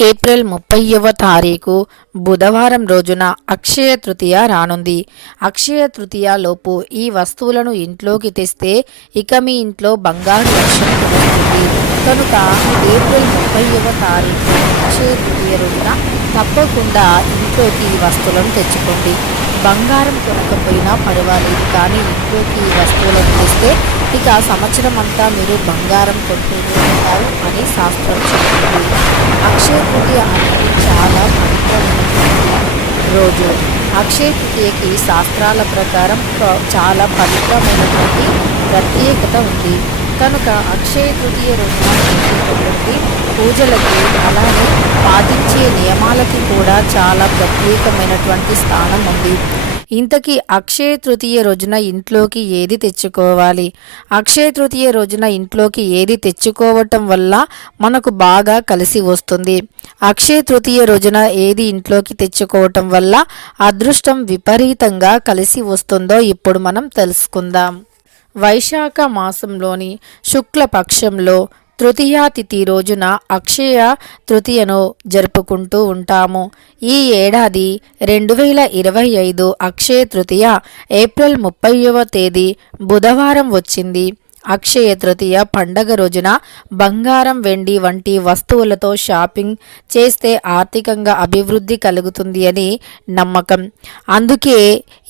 April 30వ తారీఖు బుధవారం రోజున అక్షయ తృతీయ రానుంది. అక్షయ తృతీయ లోపు ఈ వస్తువులను ఇంట్లోకి తెస్తే ఇక మీ ఇంట్లో బంగారు వర్షం కురుస్తుంది. కనుక ఏప్రిల్ 30వ తారీఖు అక్షయ తృతీయ రోజున తప్పకుండా ఇంట్లోకి ఈ వస్తువులను తెచ్చుకోండి. బంగారం కొనకపోయినా పర్వాలేదు, కానీ ఇంట్లోకి ఈ వస్తువులను తెస్తే ఇక సంవత్సరం అంతా మీరు బంగారం కొంటూనే ఉంటారు అని శాస్త్రం చెబుతుంది. అక్షయ తృతీయ అనేది చాలా పవిత్రమైనటువంటి రోజు. అక్షయ తృతీయకి శాస్త్రాల ప్రకారం చాలా పవిత్రమైనటువంటి ప్రత్యేకత ఉంది. కనుక అక్షయ తృతీయ రోజున చేసేటటువంటి పూజలకి అలానే పాటించే నియమాలకి కూడా చాలా ప్రత్యేకమైనటువంటి స్థానం ఉంది. ఇంతకీ అక్షయ తృతీయ రోజున ఇంట్లోకి ఏది తెచ్చుకోవాలి? అక్షయ తృతీయ రోజున ఇంట్లోకి ఏది తెచ్చుకోవటం వల్ల మనకు బాగా కలిసి వస్తుంది? అక్షయ తృతీయ రోజున ఏది ఇంట్లోకి తెచ్చుకోవటం వల్ల అదృష్టం విపరీతంగా కలిసి వస్తుందో ఇప్పుడు మనం తెలుసుకుందాం. వైశాఖ మాసంలోని శుక్లపక్షంలో తృతీయా తిథి రోజున అక్షయ తృతీయను జరుపుకుంటూ ఉంటాము. ఈ ఏడాది 2025 అక్షయ తృతీయ ఏప్రిల్ 30వ తేదీ బుధవారం వచ్చింది. అక్షయ తృతీయ పండగ రోజున బంగారం, వెండి వంటి వస్తువులతో షాపింగ్ చేస్తే ఆర్థికంగా అభివృద్ధి కలుగుతుంది అని నమ్మకం. అందుకే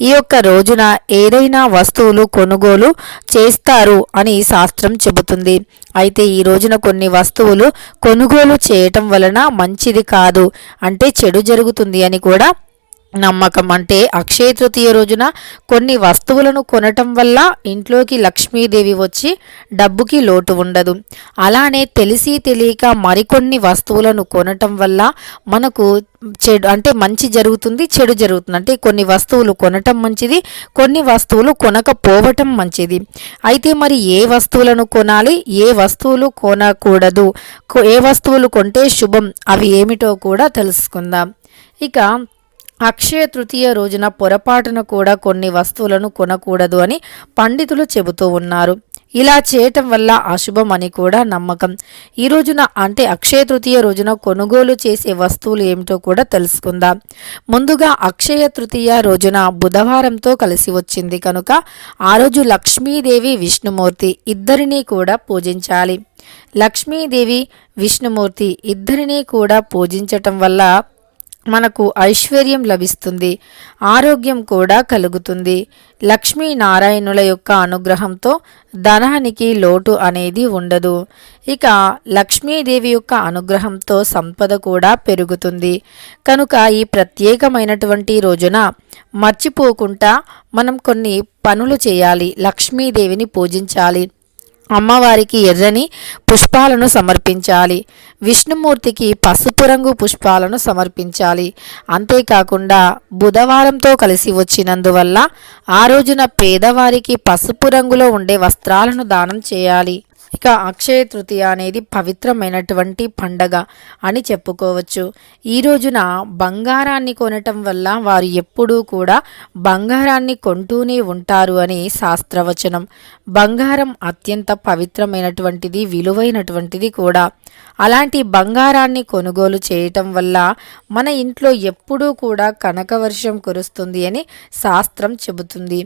ఈ యొక్క రోజున ఏదైనా వస్తువులు కొనుగోలు చేస్తారు అని శాస్త్రం చెబుతుంది. అయితే ఈ రోజున కొన్ని వస్తువులు కొనుగోలు చేయటం వలన మంచిది కాదు, అంటే చెడు జరుగుతుంది అని కూడా నమ్మకం. అంటే అక్షయ తృతీయ రోజున కొన్ని వస్తువులను కొనటం వల్ల ఇంట్లోకి లక్ష్మీదేవి వచ్చి డబ్బుకి లోటు ఉండదు. అలానే తెలిసి తెలియక మరికొన్ని వస్తువులను కొనటం వల్ల మనకు చెడు, అంటే మంచి జరుగుతుంది, చెడు జరుగుతుంది. అంటే కొన్ని వస్తువులు కొనటం మంచిది, కొన్ని వస్తువులు కొనకపోవటం మంచిది. అయితే మరి ఏ వస్తువులను కొనాలి, ఏ వస్తువులు కొనకూడదు, ఏ వస్తువులు కొంటే శుభం, అవి ఏమిటో కూడా తెలుసుకుందాం. ఇక అక్షయ తృతీయ రోజున పొరపాటున కూడా కొన్ని వస్తువులను కొనకూడదు అని పండితులు చెబుతూ ఉన్నారు. ఇలా చేయటం వల్ల అశుభం అని కూడా నమ్మకం. ఈ రోజున అంటే అక్షయ తృతీయ రోజున కొనుగోలు చేసే వస్తువులు ఏమిటో కూడా తెలుసుకుందాం. ముందుగా అక్షయ తృతీయ రోజున బుధవారంతో కలిసి వచ్చింది కనుక ఆ రోజు లక్ష్మీదేవి, విష్ణుమూర్తి ఇద్దరినీ కూడా పూజించాలి. లక్ష్మీదేవి, విష్ణుమూర్తి ఇద్దరినీ కూడా పూజించటం వల్ల మనకు ఐశ్వర్యం లభిస్తుంది, ఆరోగ్యం కూడా కలుగుతుంది. లక్ష్మీనారాయణుల యొక్క అనుగ్రహంతో ధనానికి లోటు అనేది ఉండదు. ఇక లక్ష్మీదేవి యొక్క అనుగ్రహంతో సంపద కూడా పెరుగుతుంది. కనుక ఈ ప్రత్యేకమైనటువంటి రోజున మర్చిపోకుండా మనం కొన్ని పనులు చేయాలి. లక్ష్మీదేవిని పూజించాలి. అమ్మవారికి ఎర్రని పుష్పాలను సమర్పించాలి. విష్ణుమూర్తికి పసుపు రంగు పుష్పాలను సమర్పించాలి. అంతేకాకుండా బుధవారంతో కలిసి వచ్చినందువల్ల ఆ రోజున పేదవారికి పసుపు రంగులో ఉండే వస్త్రాలను దానం చేయాలి. ఇక అక్షయ తృతీయ అనేది పవిత్రమైనటువంటి పండగ అని చెప్పుకోవచ్చు. ఈ రోజున బంగారాన్ని కొనటం వల్ల వారు ఎప్పుడూ కూడా బంగారాన్ని కొంటూనే ఉంటారు అని శాస్త్రవచనం. బంగారం అత్యంత పవిత్రమైనటువంటిది, విలువైనటువంటిది కూడా. అలాంటి బంగారాన్ని కొనుగోలు చేయటం వల్ల మన ఇంట్లో ఎప్పుడూ కూడా కనకవర్షం కురుస్తుంది అని శాస్త్రం చెబుతుంది.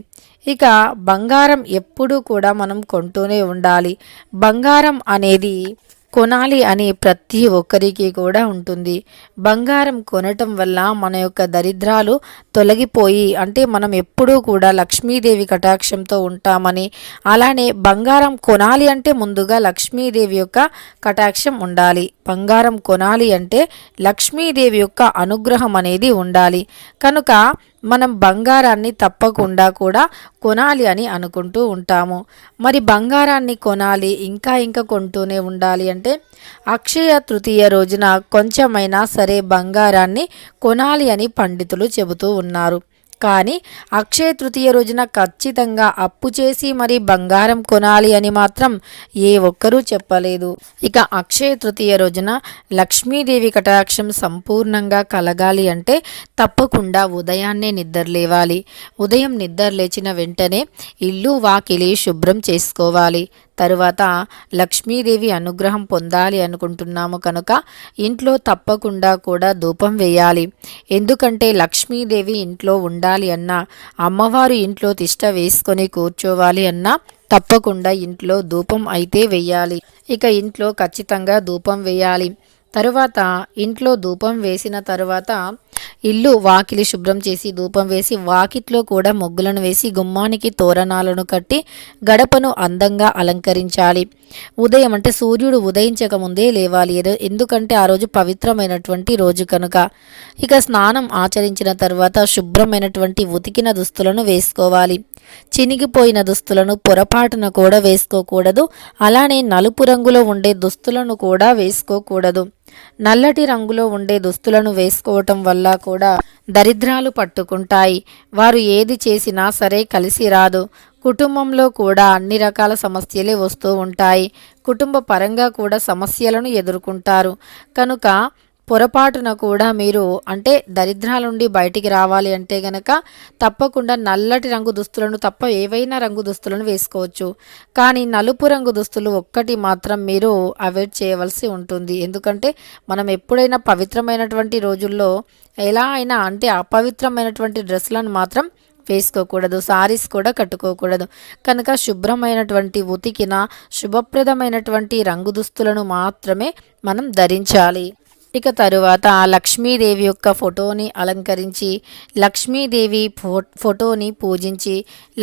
ఇక బంగారం ఎప్పుడూ కూడా మనం కొంటూనే ఉండాలి. బంగారం అనేది కొనాలి అని ప్రతి ఒక్కరికి కూడా ఉంటుంది. బంగారం కొనటం వల్ల మన యొక్క దరిద్రాలు తొలగిపోయి, అంటే మనం ఎప్పుడూ కూడా లక్ష్మీదేవి కటాక్షంతో ఉంటామని, అలానే బంగారం కొనాలి అంటే ముందుగా లక్ష్మీదేవి యొక్క కటాక్షం ఉండాలి. బంగారం కొనాలి అంటే లక్ష్మీదేవి యొక్క అనుగ్రహం అనేది ఉండాలి. కనుక మనం బంగారాన్ని తప్పకుండా కూడా కొనాలి అని అనుకుంటూ ఉంటాము. మరి బంగారాన్ని కొనాలి, ఇంకా కొంటూనే ఉండాలి అంటే అక్షయ తృతీయ రోజున కొంచెమైనా సరే బంగారాన్ని కొనాలి అని పండితులు చెబుతూ ఉన్నారు. కానీ అక్షయ తృతీయ రోజున ఖచ్చితంగా అప్పు చేసి మరి బంగారం కొనాలి అని మాత్రం ఏ ఒక్కరూ చెప్పలేదు. ఇక అక్షయ తృతీయ రోజున లక్ష్మీదేవి కటాక్షం సంపూర్ణంగా కలగాలి అంటే తప్పకుండా ఉదయాన్నే నిద్రలేవాలి. ఉదయం నిద్ర లేచిన వెంటనే ఇల్లు వాకిలి శుభ్రం చేసుకోవాలి. తరువాత లక్ష్మీదేవి అనుగ్రహం పొందాలి అనుకుంటున్నాము కనుక ఇంట్లో తప్పకుండా కూడా ధూపం వేయాలి. ఎందుకంటే లక్ష్మీదేవి ఇంట్లో ఉండాలి అన్నా, అమ్మవారు ఇంట్లో తిష్ట వేసుకొని కూర్చోవాలి అన్నా తప్పకుండా ఇంట్లో ధూపం అయితే వేయాలి. ఇక ఇంట్లో ఖచ్చితంగా ధూపం వేయాలి. తరువాత ఇంట్లో ధూపం వేసిన తరువాత ఇల్లు వాకిలి శుభ్రం చేసి ధూపం వేసి వాకిట్లో కూడా ముగ్గులను వేసి గుమ్మానికి తోరణాలను కట్టి గడపను అందంగా అలంకరించాలి. ఉదయం అంటే సూర్యుడు ఉదయించక ముందే లేవాలి. ఎందుకంటే ఆ రోజు పవిత్రమైనటువంటి రోజు కనుక. ఇక స్నానం ఆచరించిన తర్వాత శుభ్రమైనటువంటి ఉతికిన దుస్తులను వేసుకోవాలి. చినిగిపోయిన దుస్తులను పొరపాటున కూడా వేసుకోకూడదు. అలానే నలుపు రంగులో ఉండే దుస్తులను కూడా వేసుకోకూడదు. నల్లటి రంగులో ఉండే దుస్తులను వేసుకోవటం వల్ల కూడా దరిద్రాలు పట్టుకుంటాయి. వారు ఏది చేసినా సరే కలిసి రాదు. కుటుంబంలో కూడా అన్ని రకాల సమస్యలే వస్తూ ఉంటాయి. కుటుంబ పరంగా కూడా సమస్యలను ఎదుర్కొంటారు. కనుక పొరపాటున కూడా మీరు అంటే దరిద్రాల నుండి బయటికి రావాలి అంటే గనక తప్పకుండా నల్లటి రంగు దుస్తులను తప్ప ఏవైనా రంగు దుస్తులను వేసుకోవచ్చు. కానీ నలుపు రంగు దుస్తులు ఒక్కటి మాత్రం మీరు అవాయిడ్ చేయవలసి ఉంటుంది. ఎందుకంటే మనం ఎప్పుడైనా పవిత్రమైనటువంటి రోజుల్లో ఎలా అయినా అంటే అపవిత్రమైనటువంటి డ్రెస్సులను మాత్రం వేసుకోకూడదు. సారీస్ కూడా కట్టుకోకూడదు. కనుక శుభ్రమైనటువంటి ఉతికిన శుభప్రదమైనటువంటి రంగు దుస్తులను మాత్రమే మనం ధరించాలి. ఇక తరువాత లక్ష్మీదేవి యొక్క ఫోటోని అలంకరించి లక్ష్మీదేవి ఫోటోని పూజించి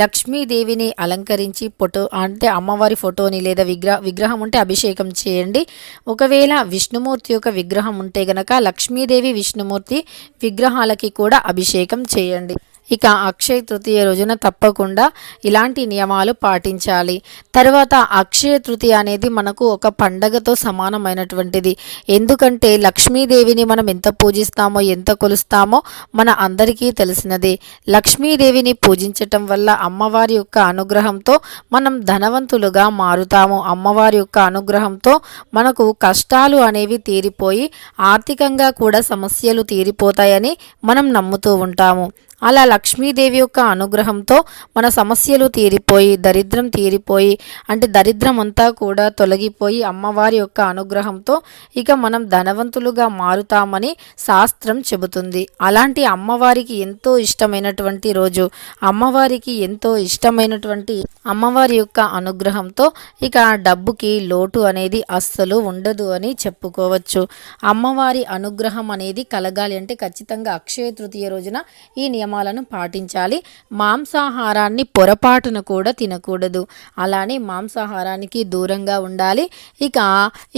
లక్ష్మీదేవిని అలంకరించి ఫోటో అంటే అమ్మవారి ఫోటోని లేదా విగ్రహం ఉంటే అభిషేకం చేయండి. ఒకవేళ విష్ణుమూర్తి యొక్క విగ్రహం ఉంటే గనక లక్ష్మీదేవి విష్ణుమూర్తి విగ్రహాలకి కూడా అభిషేకం చేయండి. ఇక అక్షయ తృతీయ రోజున తప్పకుండా ఇలాంటి నియమాలు పాటించాలి. తర్వాత అక్షయ తృతీయ అనేది మనకు ఒక పండగతో సమానమైనటువంటిది. ఎందుకంటే లక్ష్మీదేవిని మనం ఎంత పూజిస్తామో ఎంత కొలుస్తామో మన అందరికీ తెలిసినదే. లక్ష్మీదేవిని పూజించటం వల్ల అమ్మవారి యొక్క అనుగ్రహంతో మనం ధనవంతులుగా మారుతాము. అమ్మవారి యొక్క అనుగ్రహంతో మనకు కష్టాలు అనేవి తీరిపోయి ఆర్థికంగా కూడా సమస్యలు తీరిపోతాయని మనం నమ్ముతూ ఉంటాము. అలా లక్ష్మీదేవి యొక్క అనుగ్రహంతో మన సమస్యలు తీరిపోయి దరిద్రం తీరిపోయి అంటే దరిద్రం అంతా కూడా తొలగిపోయి అమ్మవారి యొక్క అనుగ్రహంతో ఇక మనం ధనవంతులుగా మారుతామని శాస్త్రం చెబుతుంది. అలాంటి అమ్మవారికి ఎంతో ఇష్టమైనటువంటి రోజు, అమ్మవారికి ఎంతో ఇష్టమైనటువంటి అమ్మవారి యొక్క అనుగ్రహంతో ఇక డబ్బుకి లోటు అనేది అస్సలు ఉండదు అని చెప్పుకోవచ్చు. అమ్మవారి అనుగ్రహం అనేది కలగాలి అంటే ఖచ్చితంగా అక్షయ తృతీయ రోజున ఈ నియమాలను పాటించాలి. మాంసాహారాన్ని పొరపాటున కూడా తినకూడదు. అలానే మాంసాహారానికి దూరంగా ఉండాలి. ఇక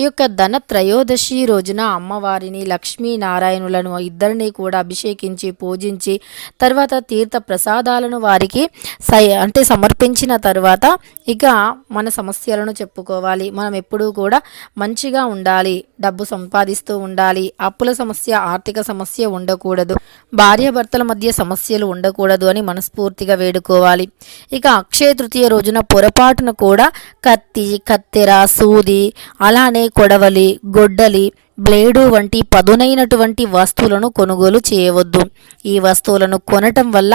ఈ యొక్క ధన త్రయోదశి రోజున అమ్మవారిని లక్ష్మీనారాయణులను ఇద్దరిని కూడా అభిషేకించి పూజించి తర్వాత తీర్థ ప్రసాదాలను వారికి అంటే సమర్పించిన తర్వాత ఇక మన సమస్యలను చెప్పుకోవాలి. మనం ఎప్పుడూ కూడా మంచిగా ఉండాలి, డబ్బు సంపాదిస్తూ ఉండాలి, అప్పుల సమస్య ఆర్థిక సమస్య ఉండకూడదు, భార్యాభర్తల మధ్య సమస్యలు ఉండకూడదు అని మనస్ఫూర్తిగా వేడుకోవాలి. ఇక అక్షయ తృతీయ రోజున పొరపాటున కూడా కత్తి, కత్తెర, సూది, అలానే కొడవలి, గొడ్డలి, బ్లేడు వంటి పదునైనటువంటి వస్తువులను కొనుగోలు చేయవద్దు. ఈ వస్తువులను కొనటం వల్ల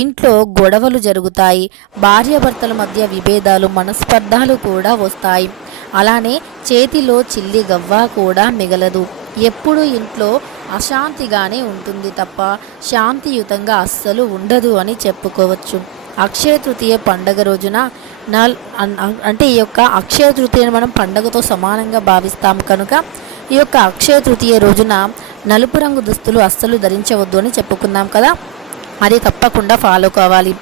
ఇంట్లో గొడవలు జరుగుతాయి, భార్యాభర్తల మధ్య విభేదాలు, మనస్పర్ధాలు కూడా వస్తాయి. అలానే చేతిలో చిల్లి గవ్వ కూడా మిగలదు. ఎప్పుడు ఇంట్లో అశాంతిగానే ఉంటుంది తప్ప శాంతియుతంగా అస్సలు ఉండదు అని చెప్పుకోవచ్చు. అక్షయ తృతీయ పండగ రోజున అంటే ఈ యొక్క అక్షయ తృతీయను మనం పండగతో సమానంగా భావిస్తాం కనుక ఈ యొక్క అక్షయ తృతీయ రోజున నలుపు రంగు దుస్తులు అస్సలు ధరించవద్దు అని చెప్పుకున్నాం కదా, అది తప్పకుండా ఫాలో కావాలి.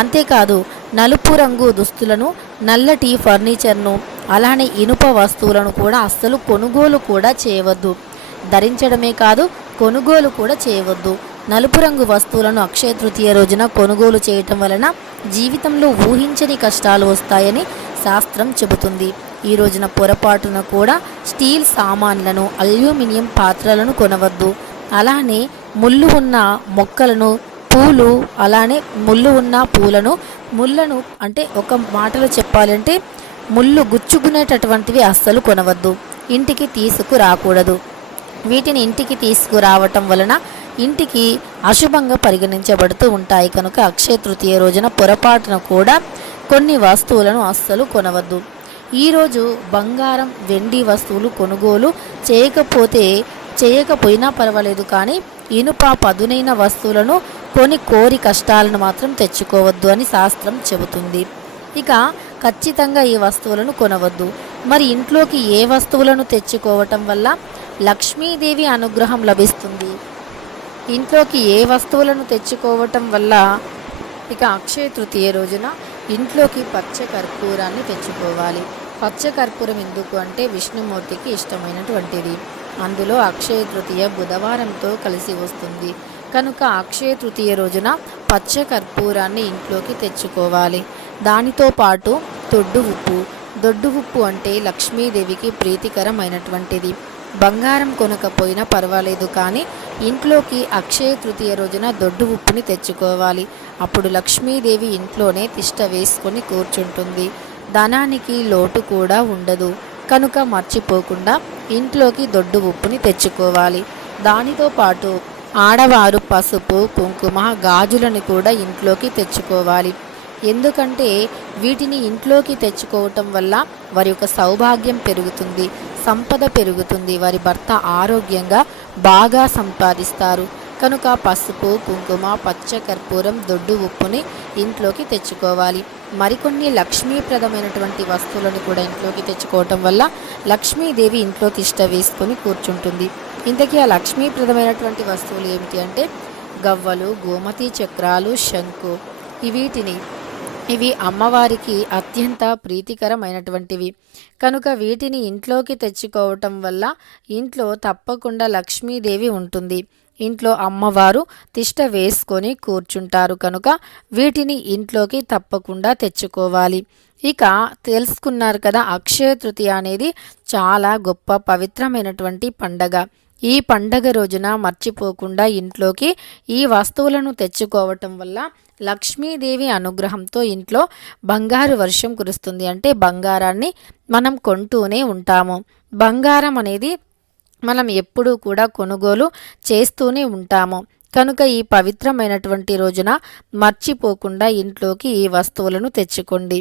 అంతేకాదు నలుపు రంగు దుస్తులను, నల్లటి ఫర్నిచర్ను, అలానే ఇనుప వస్తువులను కూడా అస్సలు కొనుగోలు కూడా చేయవద్దు. ధరించడమే కాదు కొనుగోలు కూడా చేయవద్దు. నలుపు రంగు వస్తువులను అక్షయ తృతీయ రోజున కొనుగోలు చేయటం వలన జీవితంలో ఊహించని కష్టాలు వస్తాయని శాస్త్రం చెబుతుంది. ఈ రోజున పొరపాటున కూడా స్టీల్ సామాన్లను, అల్యూమినియం పాత్రలను కొనవద్దు. అలానే ముళ్ళు ఉన్న మొక్కలను, పూలు, అలానే ముళ్ళు ఉన్న ముళ్ళను అంటే ఒక మాటలో చెప్పాలంటే ముళ్ళు గుచ్చుకునేటటువంటివి అస్సలు కొనవద్దు. ఇంటికి తీసుకురాకూడదు. వీటిని ఇంటికి తీసుకురావటం వలన ఇంటికి అశుభంగా పరిగణించబడుతూ ఉంటాయి కనుక అక్షయ తృతీయ రోజున పొరపాటున కూడా కొన్ని వస్తువులను అస్సలు కొనవద్దు. ఈరోజు బంగారం వెండి వస్తువులు కొనుగోలు చేయకపోయినా పర్వాలేదు, కానీ ఇనుప పదునైన వస్తువులను కొని కోరి కష్టాలను మాత్రం తెచ్చుకోవద్దు అని శాస్త్రం చెబుతుంది. ఇక ఖచ్చితంగా ఈ వస్తువులను కొనవద్దు. మరి ఇంట్లోకి ఏ వస్తువులను తెచ్చుకోవటం వల్ల లక్ష్మీదేవి అనుగ్రహం లభిస్తుంది? ఇంట్లోకి ఏ వస్తువులను తెచ్చుకోవటం వల్ల ఇక అక్షయ తృతీయ రోజున ఇంట్లోకి పచ్చ కర్పూరాన్ని తెచ్చుకోవాలి. పచ్చ కర్పూరం ఎందుకు అంటే విష్ణుమూర్తికి ఇష్టమైనటువంటిది. అందులో అక్షయ తృతీయ బుధవారంతో కలిసి వస్తుంది కనుక అక్షయ తృతీయ రోజున పచ్చ కర్పూరాన్ని ఇంట్లోకి తెచ్చుకోవాలి. దానితో పాటు దొడ్డు ఉప్పు అంటే లక్ష్మీదేవికి ప్రీతికరమైనటువంటిది. బంగారం కొనకపోయినా పర్వాలేదు, కానీ ఇంట్లోకి అక్షయ తృతీయ రోజున దొడ్డు ఉప్పుని తెచ్చుకోవాలి. అప్పుడు లక్ష్మీదేవి ఇంట్లోనే తిష్ట వేసుకొని కూర్చుంటుంది. ధనానికి లోటు కూడా ఉండదు కనుక మర్చిపోకుండా ఇంట్లోకి దొడ్డు ఉప్పుని తెచ్చుకోవాలి. దానితో పాటు ఆడవారు పసుపు, కుంకుమ, గాజులను కూడా ఇంట్లోకి తెచ్చుకోవాలి. ఎందుకంటే వీటిని ఇంట్లోకి తెచ్చుకోవటం వల్ల వారి యొక్క సౌభాగ్యం పెరుగుతుంది, సంపద పెరుగుతుంది, వారి భర్త ఆరోగ్యంగా బాగా సంపాదిస్తారు. కనుక పసుపు, కుంకుమ, పచ్చ కర్పూరం, దొడ్డు ఉప్పుని ఇంట్లోకి తెచ్చుకోవాలి. మరికొన్ని లక్ష్మీప్రదమైనటువంటి వస్తువులను కూడా ఇంట్లోకి తెచ్చుకోవటం వల్ల లక్ష్మీదేవి ఇంట్లో తిష్ట వేసుకొని కూర్చుంటుంది. ఇంతకీ ఆ లక్ష్మీప్రదమైనటువంటి వస్తువులు ఏమిటి అంటే గవ్వలు, గోమతి చక్రాలు, శంకు. ఇవి అమ్మవారికి అత్యంత ప్రీతికరమైనటువంటివి కనుక వీటిని ఇంట్లోకి తెచ్చుకోవటం వల్ల ఇంట్లో తప్పకుండా లక్ష్మీదేవి ఉంటుంది. ఇంట్లో అమ్మవారు తిష్ట వేసుకొని కూర్చుంటారు కనుక వీటిని ఇంట్లోకి తప్పకుండా తెచ్చుకోవాలి. ఇక తెలుసుకున్నారు కదా, అక్షయ తృతీయ అనేది చాలా గొప్ప పవిత్రమైనటువంటి పండగ. ఈ పండగ రోజున మర్చిపోకుండా ఇంట్లోకి ఈ వస్తువులను తెచ్చుకోవటం వల్ల లక్ష్మీదేవి అనుగ్రహంతో ఇంట్లో బంగారు వర్షం కురుస్తుంది. అంటే బంగారాన్ని మనం కొంటూనే ఉంటాము. బంగారం అనేది మనం ఎప్పుడూ కూడా కొనుగోలు చేస్తూనే ఉంటాము కనుక ఈ పవిత్రమైనటువంటి రోజున మర్చిపోకుండా ఇంట్లోకి ఈ వస్తువులను తెచ్చుకోండి.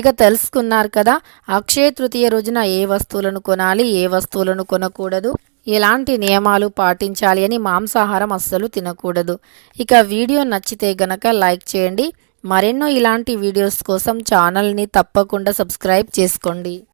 ఇక తెలుసుకున్నారు కదా, అక్షయ తృతీయ రోజున ఏ వస్తువులను కొనాలి, ఏ వస్తువులను కొనకూడదు, ఎలాంటి నియమాలు పాటించాలి అని. మాంసాహారం అస్సలు తినకూడదు. ఇక వీడియో నచ్చితే గనక లైక్ చేయండి. మరెన్నో ఇలాంటి వీడియోస్ కోసం ఛానల్ని తప్పకుండా సబ్స్క్రైబ్ చేసుకోండి.